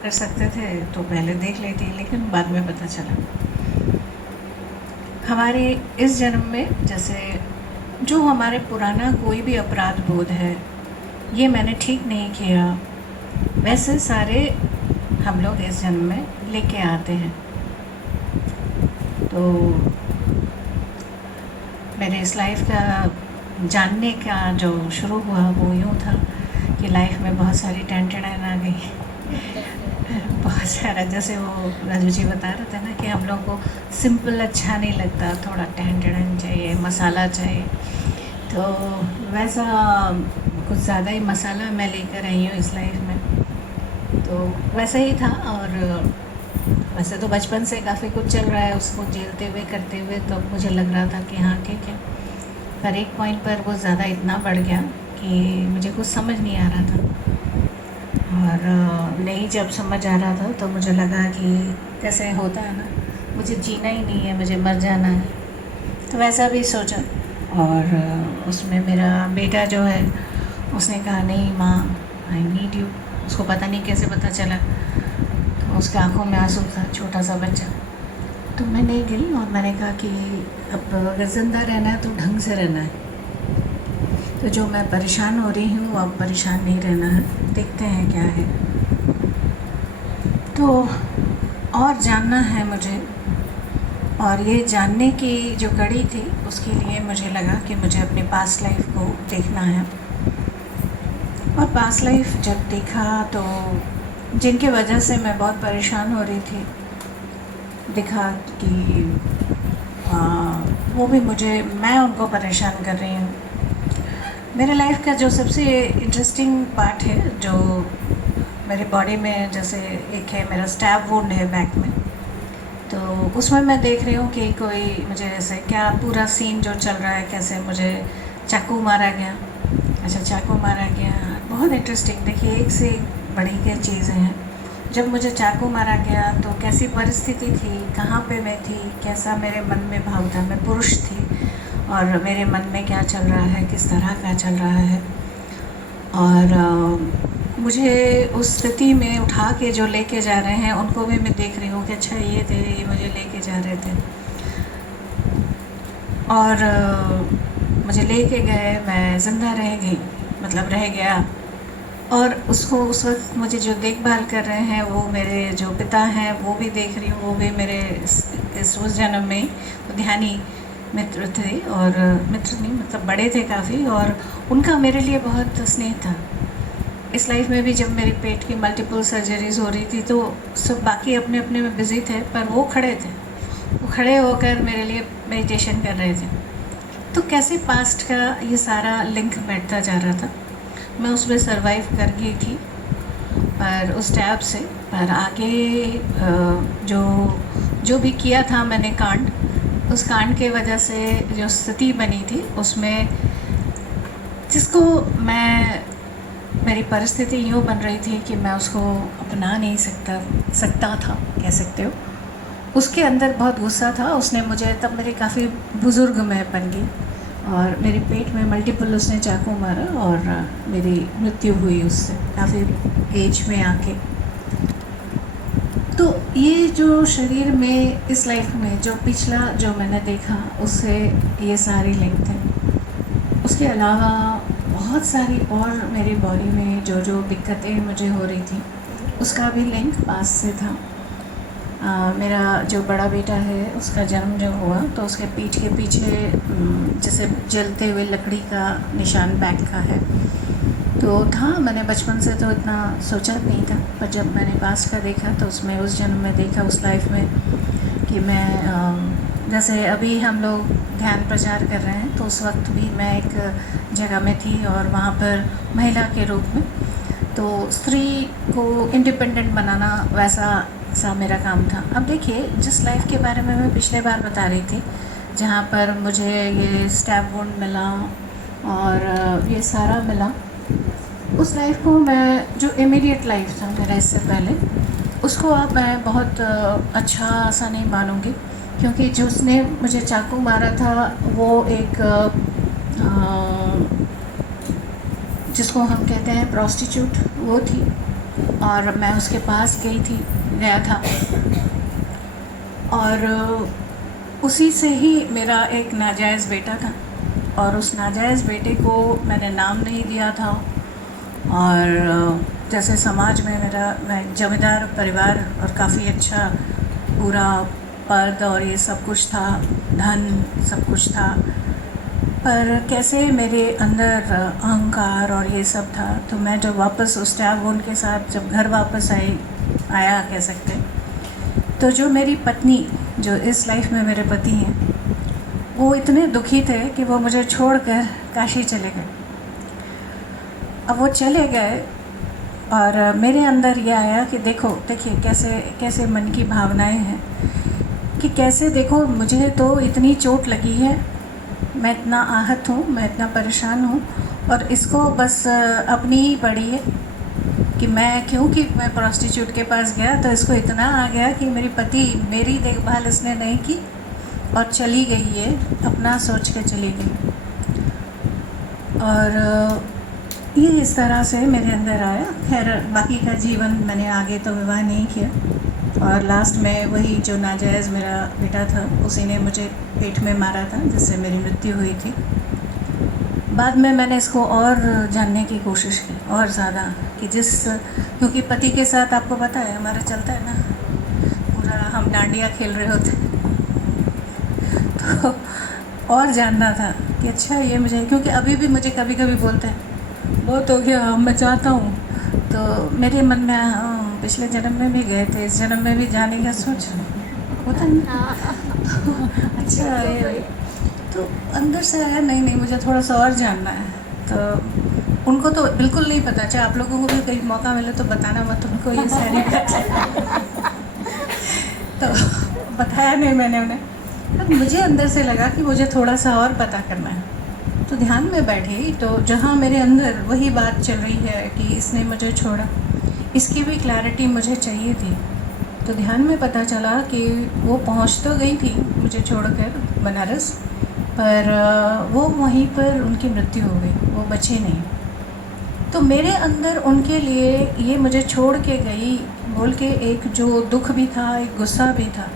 कर सकते थे तो पहले देख लेती, लेकिन बाद में पता चला हमारे इस जन्म में जैसे जो हमारे पुराना कोई भी अपराध बोध है, ये मैंने ठीक नहीं किया, वैसे सारे हम लोग इस जन्म में लेके आते हैं। तो मेरे इस लाइफ का जानने का जो शुरू हुआ वो यूँ था कि लाइफ में बहुत सारी टेंशन आ गई। बहुत सारा, जैसे वो राजू जी बता रहे थे ना कि हम लोग को सिंपल अच्छा नहीं लगता, थोड़ा टेंशन चाहिए, मसाला चाहिए। तो वैसा कुछ ज़्यादा ही मसाला मैं लेकर आई हूँ इस लाइफ में। तो वैसा ही था। और वैसे तो बचपन से काफ़ी कुछ चल रहा है, उसको झेलते हुए करते हुए तो मुझे लग रहा था कि हाँ ठीक है। पर एक पॉइंट पर वो ज़्यादा इतना बढ़ गया कि मुझे कुछ समझ नहीं आ रहा था। और नहीं, जब समझ आ रहा था तो मुझे लगा कि कैसे होता है ना, मुझे जीना ही नहीं है, मुझे मर जाना है। तो वैसा भी सोचा। और उसमें मेरा बेटा जो है उसने कहा नहीं माँ, आई नीड यू। उसको पता नहीं कैसे पता चला, तो उसके आंखों में आंसू था, छोटा सा बच्चा। तो मैं नहीं गई और मैंने कहा कि अब अगर ज़िंदा रहना है तो ढंग से रहना है। तो जो मैं परेशान हो रही हूँ अब परेशान नहीं रहना है, देखते हैं क्या है। तो और जानना है मुझे, और ये जानने की जो कड़ी थी उसके लिए मुझे लगा कि मुझे अपनी पास्ट लाइफ को देखना है। और पास्ट लाइफ जब देखा तो जिनके वजह से मैं बहुत परेशान हो रही थी, दिखा कि वो भी मैं उनको परेशान कर रही हूँ। मेरे लाइफ का जो सबसे इंटरेस्टिंग पार्ट है, जो मेरे बॉडी में, जैसे एक है मेरा स्टैब वुंड है बैक में, तो उसमें मैं देख रही हूँ कि कोई मुझे ऐसे क्या पूरा सीन जो चल रहा है, कैसे मुझे चाकू मारा गया। अच्छा, चाकू मारा गया, बहुत इंटरेस्टिंग। देखिए, एक से एक बड़ी क्या चीज़ें हैं। जब मुझे चाकू मारा गया तो कैसी परिस्थिति थी, कहाँ पे मैं थी, कैसा मेरे मन में भाव था। मैं पुरुष थी और मेरे मन में क्या चल रहा है, किस तरह का चल रहा है। और मुझे उस स्थिति में उठा के जो लेके जा रहे हैं उनको भी मैं देख रही हूँ कि अच्छा ये थे, ये मुझे लेके जा रहे थे। और मुझे लेके गए, मैं ज़िंदा रह गई, मतलब रह गया। और उसको उस वक्त मुझे जो देखभाल कर रहे हैं वो मेरे जो पिता हैं, वो भी देख रही हूँ, वो भी मेरे उस जन्म में ध्यानी मित्र थे। और मित्र नहीं, मतलब बड़े थे काफ़ी, और उनका मेरे लिए बहुत स्नेह था। इस लाइफ में भी जब मेरे पेट की मल्टीपल सर्जरीज़ हो रही थी तो सब बाकी अपने अपने में बिज़ी थे, पर वो खड़े थे, वो खड़े होकर मेरे लिए मेडिटेशन कर रहे थे। तो कैसे पास्ट का ये सारा लिंक बैठता जा रहा था। मैं उसमें सरवाइव कर गई थी, पर उस टैब से। पर आगे जो जो भी किया था मैंने कांड, उस कांड के वजह से जो स्थिति बनी थी उसमें, जिसको मेरी परिस्थिति यूँ बन रही थी कि मैं उसको अपना नहीं सकता था, कह सकते हो। उसके अंदर बहुत गुस्सा था। उसने मुझे, तब मेरी काफ़ी बुज़ुर्ग मैं बन गई और मेरे पेट में मल्टीपल उसने चाकू मारा और मेरी मृत्यु हुई उससे काफ़ी एज में आके। तो ये जो शरीर में इस लाइफ में जो पिछला जो मैंने देखा, उससे ये सारी लिंक थे। उसके अलावा बहुत सारी और मेरी बॉडी में जो जो दिक्कतें मुझे हो रही थी उसका भी लिंक पास से था। मेरा जो बड़ा बेटा है उसका जन्म जब हुआ तो उसके पीठ के पीछे जैसे जलते हुए लकड़ी का निशान बैक का है। तो था, मैंने बचपन से तो इतना सोचा नहीं था, पर जब मैंने पास्ट का देखा तो उसमें उस जन्म में देखा, उस लाइफ में, कि मैं जैसे अभी हम लोग ध्यान प्रचार कर रहे हैं तो उस वक्त भी मैं एक जगह में थी और वहाँ पर महिला के रूप में, तो स्त्री को इंडिपेंडेंट बनाना, वैसा सा मेरा काम था। अब देखिए, जिस लाइफ के बारे में मैं पिछले बार बता रही थी, जहाँ पर मुझे ये स्टैब वुंड मिला और ये सारा मिला, उस लाइफ को मैं, जो इमीडिएट लाइफ था मेरा इससे पहले, उसको अब मैं बहुत अच्छा सा नहीं मानूँगी, क्योंकि जो उसने मुझे चाकू मारा था वो एक जिसको हम कहते हैं प्रॉस्टिट्यूट, वो थी। और मैं उसके पास गया था, और उसी से ही मेरा एक नाजायज़ बेटा था, और उस नाजायज़ बेटे को मैंने नाम नहीं दिया था। और जैसे समाज में मैं जमींदार परिवार और काफ़ी अच्छा पूरा पद और ये सब कुछ था, धन सब कुछ था, पर कैसे मेरे अंदर अहंकार और ये सब था। तो मैं जब वापस उस त्यागुण के साथ जब घर वापस आया कह सकते, तो जो मेरी पत्नी, जो इस लाइफ में मेरे पति हैं, वो इतने दुखी थे कि वो मुझे छोड़कर काशी चले गए। अब वो चले गए और मेरे अंदर ये आया कि देखिए कैसे कैसे मन की भावनाएं हैं, कि कैसे देखो मुझे तो इतनी चोट लगी है, मैं इतना आहत हूँ, मैं इतना परेशान हूँ, और इसको बस अपनी ही पड़ी है कि क्योंकि मैं प्रोस्टिट्यूट के पास गया तो इसको इतना आ गया कि मेरी देखभाल इसने नहीं की और चली गई है, अपना सोच के चली गई। और ये इस तरह से मेरे अंदर आया। खैर बाकी का जीवन मैंने आगे तो विवाह नहीं किया, और लास्ट में वही जो नाजायज़ मेरा बेटा था उसी ने मुझे पेट में मारा था, जिससे मेरी मृत्यु हुई थी। बाद में मैंने इसको और जानने की कोशिश की और ज़्यादा, कि क्योंकि पति के साथ आपको पता है हमारा चलता है ना, पूरा हम डांडिया खेल रहे होते, तो और जानना था कि अच्छा ये मुझे, क्योंकि अभी भी मुझे कभी कभी बोलते हैं बहुत हो गया, मैं चाहता हूँ, तो मेरे मन में पिछले जन्म में भी गए थे, इस जन्म में भी जाने का सोच होता नहीं। अच्छा ये तो अंदर से आया, नहीं मुझे थोड़ा सा और जानना है। तो उनको तो बिल्कुल नहीं पता, चाहे आप लोगों को भी कहीं मौका मिले तो बताना मत उनको ये सारी बात। तो बताया नहीं मैंने उन्हें, पर मुझे अंदर से लगा कि मुझे थोड़ा सा और पता करना है। तो ध्यान में बैठी, तो जहाँ मेरे अंदर वही बात चल रही है कि इसने मुझे छोड़ा, इसकी भी क्लैरिटी मुझे चाहिए थी। तो ध्यान में पता चला कि वो पहुँच तो गई थी मुझे छोड़कर बनारस, पर वो वहीं पर उनकी मृत्यु हो गई, वो बचे नहीं। तो मेरे अंदर उनके लिए ये मुझे छोड़ के गई बोल के एक जो दुख भी था, एक गुस्सा भी था,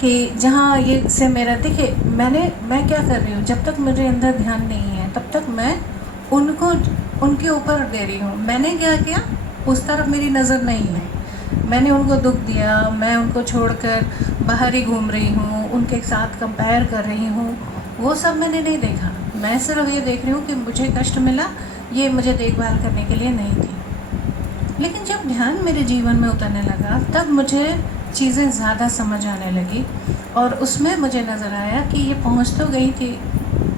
कि जहाँ ये से मेरा देखिए मैं क्या कर रही हूँ, जब तक मेरे अंदर ध्यान नहीं है तब तक मैं उनके ऊपर दे रही हूँ। मैंने क्या किया, उस तरफ मेरी नज़र नहीं है, मैंने उनको दुख दिया, मैं उनको छोड़कर बाहर ही घूम रही हूँ, उनके साथ कंपेयर कर रही हूँ, वो सब मैंने नहीं देखा। मैं सिर्फ ये देख रही हूँ कि मुझे कष्ट मिला, ये मुझे देखभाल करने के लिए नहीं थी। लेकिन जब ध्यान मेरे जीवन में उतरने लगा तब मुझे चीज़ें ज़्यादा समझ आने लगी, और उसमें मुझे नज़र आया कि ये पहुँच तो गई थी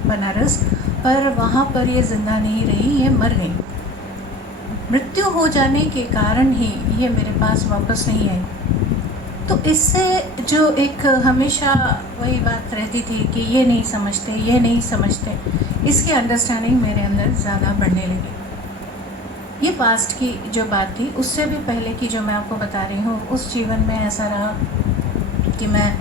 बनारस, पर वहाँ पर ये ज़िंदा नहीं रही, ये मर गई। मृत्यु हो जाने के कारण ही ये मेरे पास वापस नहीं आई। तो इससे जो एक हमेशा वही बात रहती थी कि ये नहीं समझते, इसकी अंडरस्टैंडिंग मेरे अंदर ज़्यादा बढ़ने लगी। ये पास्ट की जो बात थी, उससे भी पहले की जो मैं आपको बता रही हूँ, उस जीवन में ऐसा रहा कि मैं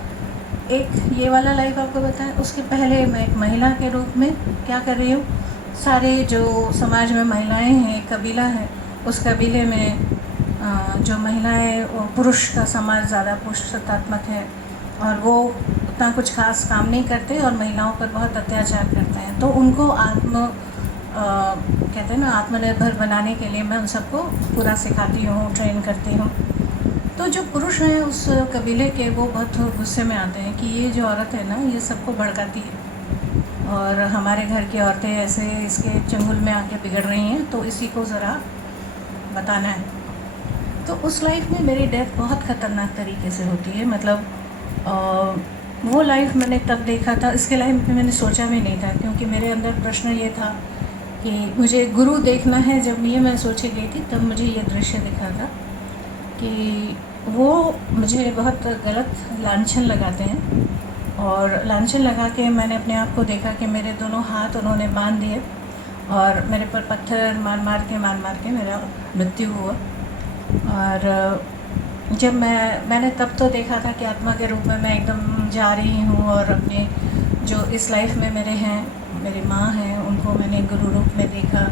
एक ये वाला लाइफ आपको बताएं, उसके पहले मैं एक महिला के रूप में क्या कर रही हूँ, सारे जो समाज में महिलाएं हैं, एक कबीला है, उस कबीले में जो महिलाएं, पुरुष का समाज ज़्यादा पुरुषात्मक है, और वो उतना कुछ खास काम नहीं करते और महिलाओं पर बहुत अत्याचार करते हैं। तो उनको कहते हैं ना, आत्मनिर्भर बनाने के लिए मैं उन सबको पूरा सिखाती हूँ, ट्रेन करती हूँ। तो जो पुरुष हैं उस कबीले के, वो बहुत गुस्से में आते हैं कि ये जो औरत है ना, ये सबको भड़काती है, और हमारे घर की औरतें ऐसे इसके चंगुल में आके बिगड़ रही हैं, तो इसी को ज़रा बताना है। तो उस लाइफ में मेरी डेथ बहुत ख़तरनाक तरीके से होती है, मतलब वो लाइफ मैंने तब देखा था, इसके लाइफ में मैंने सोचा भी नहीं था, क्योंकि मेरे अंदर प्रश्न ये था कि मुझे गुरु देखना है। जब ये मैं सोचे गई थी तब मुझे ये दृश्य दिखा था कि वो मुझे बहुत गलत लांछन लगाते हैं, और लांछन लगा के मैंने अपने आप को देखा कि मेरे दोनों हाथ उन्होंने बांध दिए और मेरे पर पत्थर मार मार के मेरा मृत्यु हुआ। और जब मैंने तब तो देखा था कि आत्मा के रूप में मैं एकदम जा रही हूँ, और अपने जो इस लाइफ में मेरे हैं, मेरी माँ हैं, उनको मैंने गुरु रूप में देखा,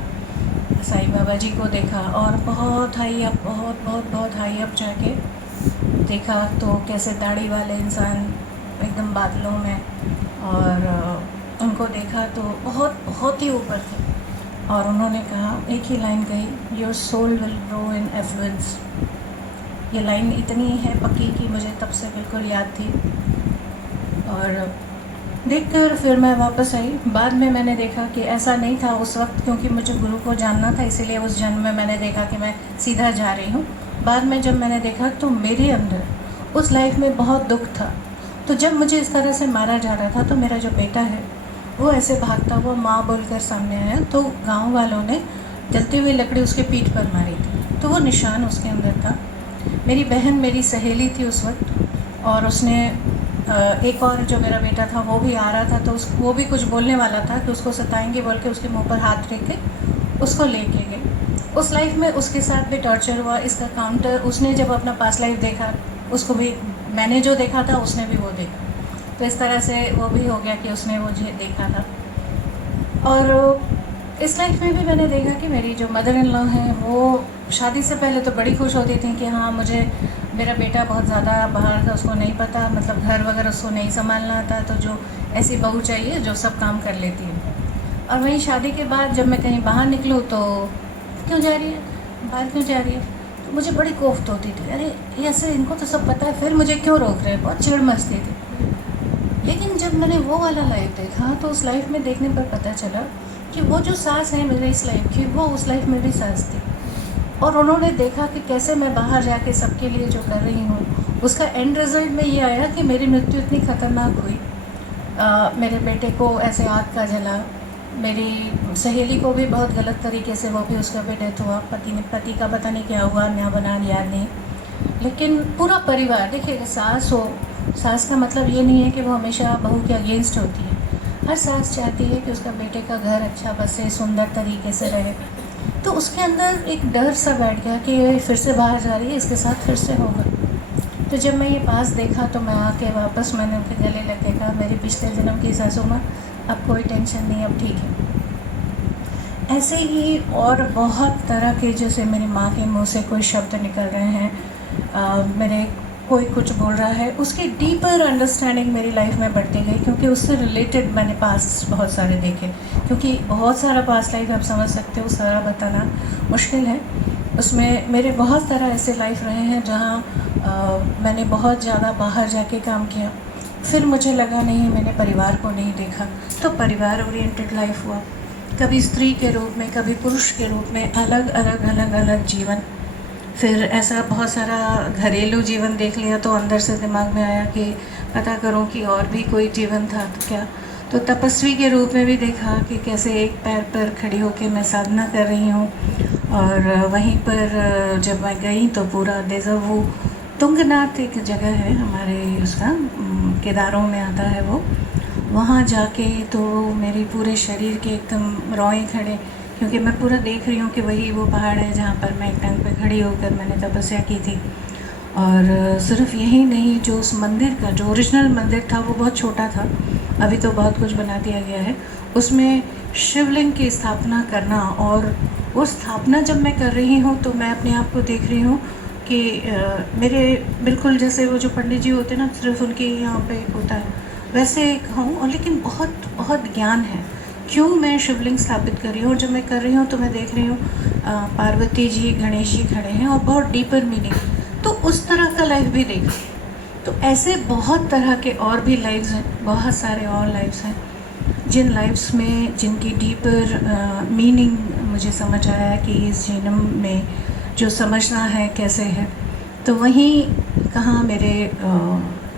साईं बाबा जी को देखा और बहुत हाई अप, बहुत बहुत बहुत हाई अप जाके देखा तो कैसे दाढ़ी वाले इंसान एकदम बादलों में, और उनको देखा तो बहुत बहुत ही ऊपर थे। और उन्होंने कहा, एक ही लाइन कही, your soul will grow in affluence. ये लाइन इतनी है पक्की कि मुझे तब से बिल्कुल याद थी। और देखकर फिर मैं वापस आई। बाद में मैंने देखा कि ऐसा नहीं था उस वक्त, क्योंकि मुझे गुरु को जानना था, इसीलिए उस जन्म में मैंने देखा कि मैं सीधा जा रही हूँ। बाद में जब मैंने देखा तो मेरे अंदर उस लाइफ में बहुत दुख था। तो जब मुझे इस तरह से मारा जा रहा था तो मेरा जो बेटा है वो ऐसे भागता हुआ माँ बोलकर सामने आया, तो गांव वालों ने जलती हुई लकड़ी उसके पीठ पर मारी थी, तो वो निशान उसके अंदर था। मेरी बहन मेरी सहेली थी उस वक्त, और उसने एक और जो मेरा बेटा था वो भी आ रहा था, तो वो भी कुछ बोलने वाला था कि उसको सताएंगे बोल के उसके मुंह पर हाथ रख के उसको लेके गए। उस लाइफ में उसके साथ भी टॉर्चर हुआ। इसका काउंटर, उसने जब अपना पास्ट लाइफ देखा, उसको भी मैंने जो देखा था उसने भी वो देखा, तो इस तरह से वो भी हो गया कि उसने मुझे देखा था। और इस लाइफ में भी मैंने देखा कि मेरी जो मदर इन लॉ हैं वो शादी से पहले तो बड़ी खुश होती थी कि हाँ, मुझे मेरा बेटा बहुत ज़्यादा बाहर का, उसको नहीं पता, मतलब घर वगैरह उसको नहीं संभालना आता, तो जो ऐसी बहू चाहिए जो सब काम कर लेती है। और वहीं शादी के बाद जब मैं कहीं बाहर निकलूँ तो क्यों जा रही है, बाहर क्यों जा रही है, तो मुझे बड़ी कोफ्त होती थी, अरे ऐसे इनको तो सब पता है, फिर मुझे क्यों रोक रहे हैं, बहुत चिढ़ मचती थी। लेकिन जब मैंने वो वाला लाइफ देखा तो उस लाइफ में देखने पर पता चला कि वो जो सास है मेरे इस लाइफ की, वो उस लाइफ में भी सास थी। और उन्होंने देखा कि कैसे मैं बाहर जाके सबके लिए जो कर रही हूँ, उसका एंड रिज़ल्ट में ये आया कि मेरी मृत्यु इतनी ख़तरनाक हुई। मेरे बेटे को ऐसे आग का जला, मेरी सहेली को भी बहुत गलत तरीके से, वो भी उसका भी डेथ हुआ, पति का पता नहीं क्या हुआ, ना बना याद नहीं। लेकिन पूरा परिवार, देखिए सास हो, सास का मतलब ये नहीं है कि वो हमेशा बहू के अगेंस्ट होती है। हर सास चाहती है कि उसका बेटे का घर अच्छा बसे, सुंदर तरीके से रहे। तो उसके अंदर एक डर सा बैठ गया कि ये फिर से बाहर जा रही है, इसके साथ फिर से होगा। तो जब मैं ये पास देखा तो मैं आके वापस मैंने उनके गले लग के कहा, मेरी पिछले जन्म की सासू माँ, अब कोई टेंशन नहीं, अब ठीक है। ऐसे ही और बहुत तरह के, जैसे मेरी माँ के मुँह से कोई शब्द निकल रहे हैं, मेरे कोई कुछ बोल रहा है, उसकी डीपर अंडरस्टैंडिंग मेरी लाइफ में बढ़ती गई, क्योंकि उससे रिलेटेड मैंने पास्ट बहुत सारे देखे। क्योंकि बहुत सारा पास्ट लाइफ आप समझ सकते हो, सारा बताना मुश्किल है। उसमें मेरे बहुत तरह ऐसे लाइफ रहे हैं जहाँ मैंने बहुत ज़्यादा बाहर जाके काम किया, फिर मुझे लगा नहीं, मैंने परिवार को नहीं देखा, तो परिवार ओरिएंटेड लाइफ हुआ। कभी स्त्री के रूप में, कभी पुरुष के रूप में, अलग अलग अलग अलग जीवन। फिर ऐसा बहुत सारा घरेलू जीवन देख लिया तो अंदर से दिमाग में आया कि पता करूं कि और भी कोई जीवन था तो क्या। तो तपस्वी के रूप में भी देखा कि कैसे एक पैर पर खड़ी होकर मैं साधना कर रही हूँ। और वहीं पर जब मैं गई तो पूरा डेज़र्ट, तुंगनाथ एक जगह है हमारे, उसका केदारों में आता है वो, वहाँ जाके तो मेरे पूरे शरीर के एकदम रोए खड़े, क्योंकि मैं पूरा देख रही हूँ कि वही वो पहाड़ है जहाँ पर मैं एक टांग पे खड़ी होकर मैंने तपस्या की थी। और सिर्फ यही नहीं, जो उस मंदिर का जो ओरिजिनल मंदिर था वो बहुत छोटा था, अभी तो बहुत कुछ बना दिया गया है। उसमें शिवलिंग की स्थापना करना, और वो स्थापना जब मैं कर रही हूँ तो मैं अपने आप को देख रही हूँ कि मेरे बिल्कुल जैसे वो जो पंडित जी होते हैं ना, सिर्फ उनके यहाँ पे होता है वैसे हूँ, और लेकिन बहुत बहुत ज्ञान है क्यों मैं शिवलिंग स्थापित कर रही हूँ। और जब मैं कर रही हूँ तो मैं देख रही हूँ पार्वती जी, गणेश जी खड़े हैं, और बहुत डीपर मीनिंग, तो उस तरह का लाइफ भी देखा। तो ऐसे बहुत तरह के और भी लाइफ्स हैं, बहुत सारे और लाइफ्स हैं जिन लाइफ्स में, जिनकी डीपर मीनिंग मुझे समझ आया कि इस जन्म में जो समझना है कैसे है। तो वहीं कहाँ मेरे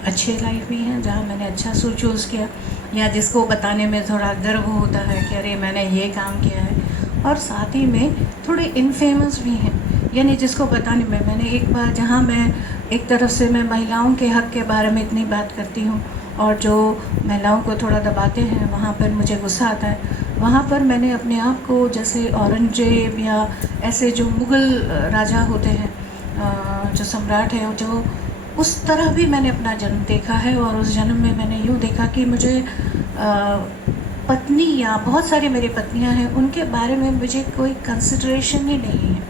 अच्छे लाइफ भी हैं जहाँ मैंने अच्छा सो चूज़ किया, या जिसको बताने में थोड़ा गर्व होता है कि अरे मैंने ये काम किया है। और साथ ही में थोड़े इनफेमस भी हैं, यानी जिसको बताने में, मैंने एक बार जहाँ मैं एक तरफ से मैं महिलाओं के हक़ के बारे में इतनी बात करती हूँ और जो महिलाओं को थोड़ा दबाते हैं वहाँ पर मुझे गुस्सा आता है। वहाँ पर मैंने अपने आप को जैसे औरंगजेब या ऐसे जो मुग़ल राजा होते हैं, जो सम्राट हैं, जो उस तरह भी मैंने अपना जन्म देखा है। और उस जन्म में मैंने यूँ देखा कि मुझे पत्नी या बहुत सारी मेरी पत्नियां हैं, उनके बारे में मुझे कोई कंसिडरेशन ही नहीं है।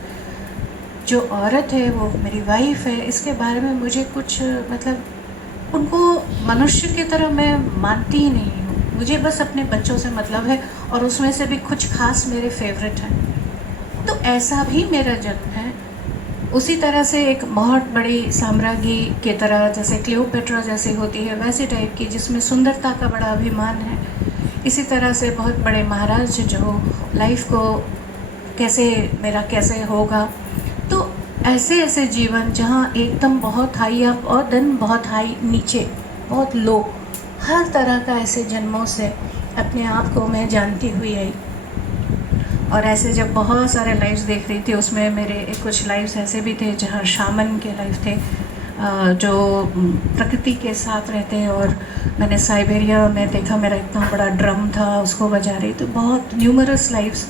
जो औरत है वो मेरी वाइफ है, इसके बारे में मुझे कुछ मतलब उनको मनुष्य की तरह मैं मानती ही नहीं हूँ। मुझे बस अपने बच्चों से मतलब है, और उसमें से भी कुछ खास मेरे फेवरेट हैं। तो ऐसा भी मेरा जन्म है। उसी तरह से एक बहुत बड़ी साम्राज्ञी की तरह, जैसे क्लियोपेट्रा जैसी होती है वैसी टाइप की, जिसमें सुंदरता का बड़ा अभिमान है। इसी तरह से बहुत बड़े महाराज जो लाइफ को कैसे होगा। तो ऐसे ऐसे जीवन जहाँ एकदम बहुत हाई अप और देन बहुत हाई नीचे, बहुत लो, हर तरह का ऐसे जन्मों से अपने आप को मैं जानती हुई आई। और ऐसे जब बहुत सारे लाइव्स देख रही थी, उसमें मेरे कुछ लाइव्स ऐसे भी थे जहाँ शामन के लाइव थे, जो प्रकृति के साथ रहते हैं। और मैंने साइबेरिया में देखा, मेरा इतना बड़ा ड्रम था, उसको बजा रही। तो बहुत न्यूमरस लाइव्स।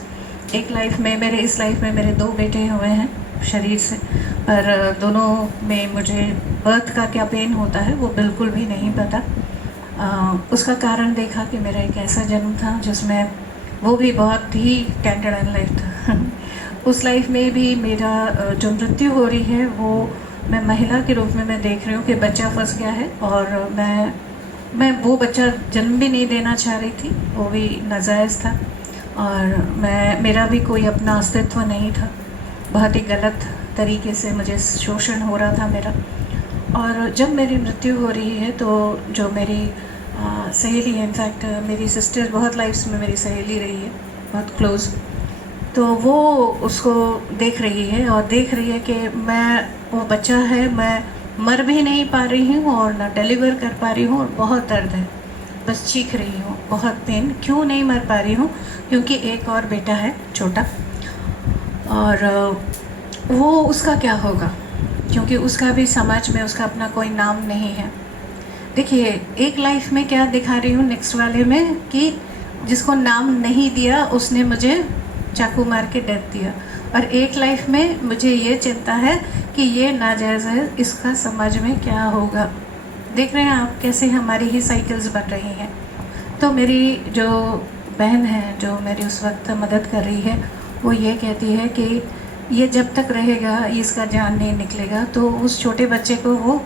एक लाइफ में इस लाइफ में मेरे 2 बेटे हुए हैं शरीर से, पर दोनों में मुझे बर्थ का क्या पेन होता है वो बिल्कुल भी नहीं पता। उसका कारण देखा कि मेरा एक ऐसा जन्म था जिसमें वो भी बहुत ही कैंटेड एंड लाइफ था। उस लाइफ में भी मेरा जो मृत्यु हो रही है वो मैं महिला के रूप में मैं देख रही हूँ कि बच्चा फंस गया है, और मैं वो बच्चा जन्म भी नहीं देना चाह रही थी, वो भी नाजायज़ था। और मेरा भी कोई अपना अस्तित्व नहीं था, बहुत ही गलत तरीके से मुझे शोषण हो रहा था मेरा। और जब मेरी मृत्यु हो रही है तो जो मेरी सहेली है, इनफैक्ट मेरी सिस्टर बहुत लाइफ्स में मेरी सहेली रही है, बहुत क्लोज़, तो वो उसको देख रही है और देख रही है कि वो बच्चा है, मैं मर भी नहीं पा रही हूँ और ना डिलीवर कर पा रही हूँ, और बहुत दर्द है, बस चीख रही हूँ, बहुत पेन। क्यों नहीं मर पा रही हूँ? क्योंकि एक और बेटा है छोटा, और वो उसका क्या होगा, क्योंकि उसका भी समाज में उसका अपना कोई नाम नहीं है। देखिए, एक लाइफ में क्या दिखा रही हूँ, नेक्स्ट वाले में, कि जिसको नाम नहीं दिया उसने मुझे चाकू मार के डेथ दिया, और एक लाइफ में मुझे ये चिंता है कि ये नाजायज़ है, इसका समाज में क्या होगा। देख रहे हैं आप कैसे हमारी ही साइकिल्स बन रही हैं। तो मेरी जो बहन है, जो मेरी उस वक्त मदद कर रही है, वो ये कहती है कि ये जब तक रहेगा, इसका जान नहीं निकलेगा। तो उस छोटे बच्चे को वो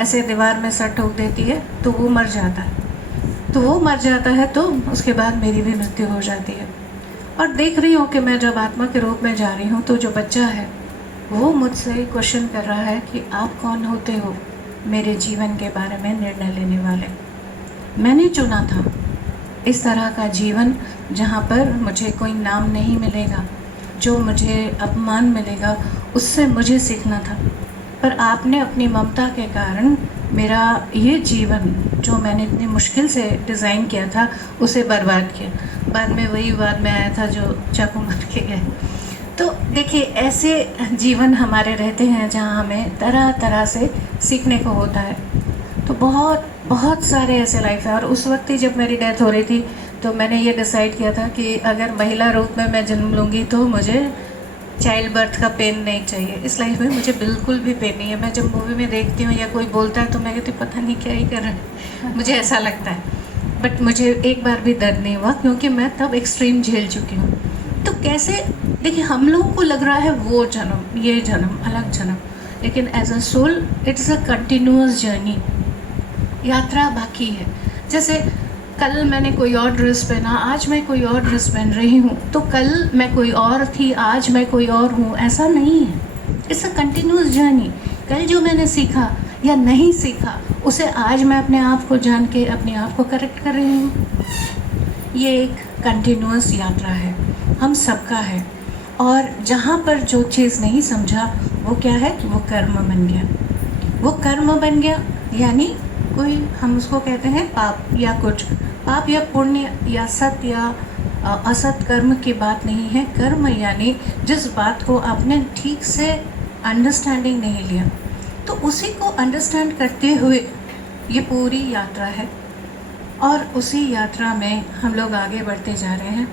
ऐसे दीवार में सर ठोक देती है तो वो मर जाता है। तो वो मर जाता है तो उसके बाद मेरी भी मृत्यु हो जाती है। और देख रही हूँ कि मैं जब आत्मा के रूप में जा रही हूँ तो जो बच्चा है वो मुझसे क्वेश्चन कर रहा है कि आप कौन होते हो मेरे जीवन के बारे में निर्णय लेने वाले। मैंने चुना था इस तरह का जीवन जहाँ पर मुझे कोई नाम नहीं मिलेगा, जो मुझे अपमान मिलेगा उससे मुझे सीखना था। पर आपने अपनी ममता के कारण मेरा ये जीवन जो मैंने इतनी मुश्किल से डिज़ाइन किया था उसे बर्बाद किया। बाद में वही बाद में आया था जो चाकू मार के गए। तो देखिए, ऐसे जीवन हमारे रहते हैं जहाँ हमें तरह तरह से सीखने को होता है। तो बहुत बहुत सारे ऐसे लाइफ है। और उस वक्त ही जब मेरी डेथ हो रही थी तो मैंने ये डिसाइड किया था कि अगर महिला रूप में मैं जन्म लूँगी तो मुझे चाइल्ड बर्थ का पेन नहीं चाहिए। इस लाइफ में मुझे बिल्कुल भी पेन नहीं है। मैं जब मूवी में देखती हूँ या कोई बोलता है तो मैं कहती पता नहीं क्या ही कर रहे हैं, मुझे ऐसा लगता है। बट मुझे एक बार भी दर्द नहीं हुआ क्योंकि मैं तब एक्सट्रीम झेल चुकी हूँ। तो कैसे, देखिए, हम लोगों को लग रहा है वो जन्म, ये जन्म, अलग जन्म, लेकिन as a soul it's a continuous journey, यात्रा बाकी है। जैसे कल मैंने कोई और ड्रेस पहना, आज मैं कोई और ड्रेस पहन रही हूँ, तो कल मैं कोई और थी, आज मैं कोई और हूँ, ऐसा नहीं है। It's a continuous journey. कल जो मैंने सीखा या नहीं सीखा उसे आज मैं अपने आप को जान के अपने आप को करेक्ट कर रही हूँ। ये एक कंटिन्यूअस यात्रा है, हम सबका है। और जहाँ पर जो चीज़ नहीं समझा वो क्या है, वो कर्म बन गया। वो कर्म बन गया यानी कोई, हम उसको कहते हैं पाप या कुछ, पाप या पुण्य या सत्य या असत कर्म की बात नहीं है। कर्म यानी जिस बात को आपने ठीक से अंडरस्टैंडिंग नहीं लिया, तो उसी को अंडरस्टैंड करते हुए ये पूरी यात्रा है। और उसी यात्रा में हम लोग आगे बढ़ते जा रहे हैं।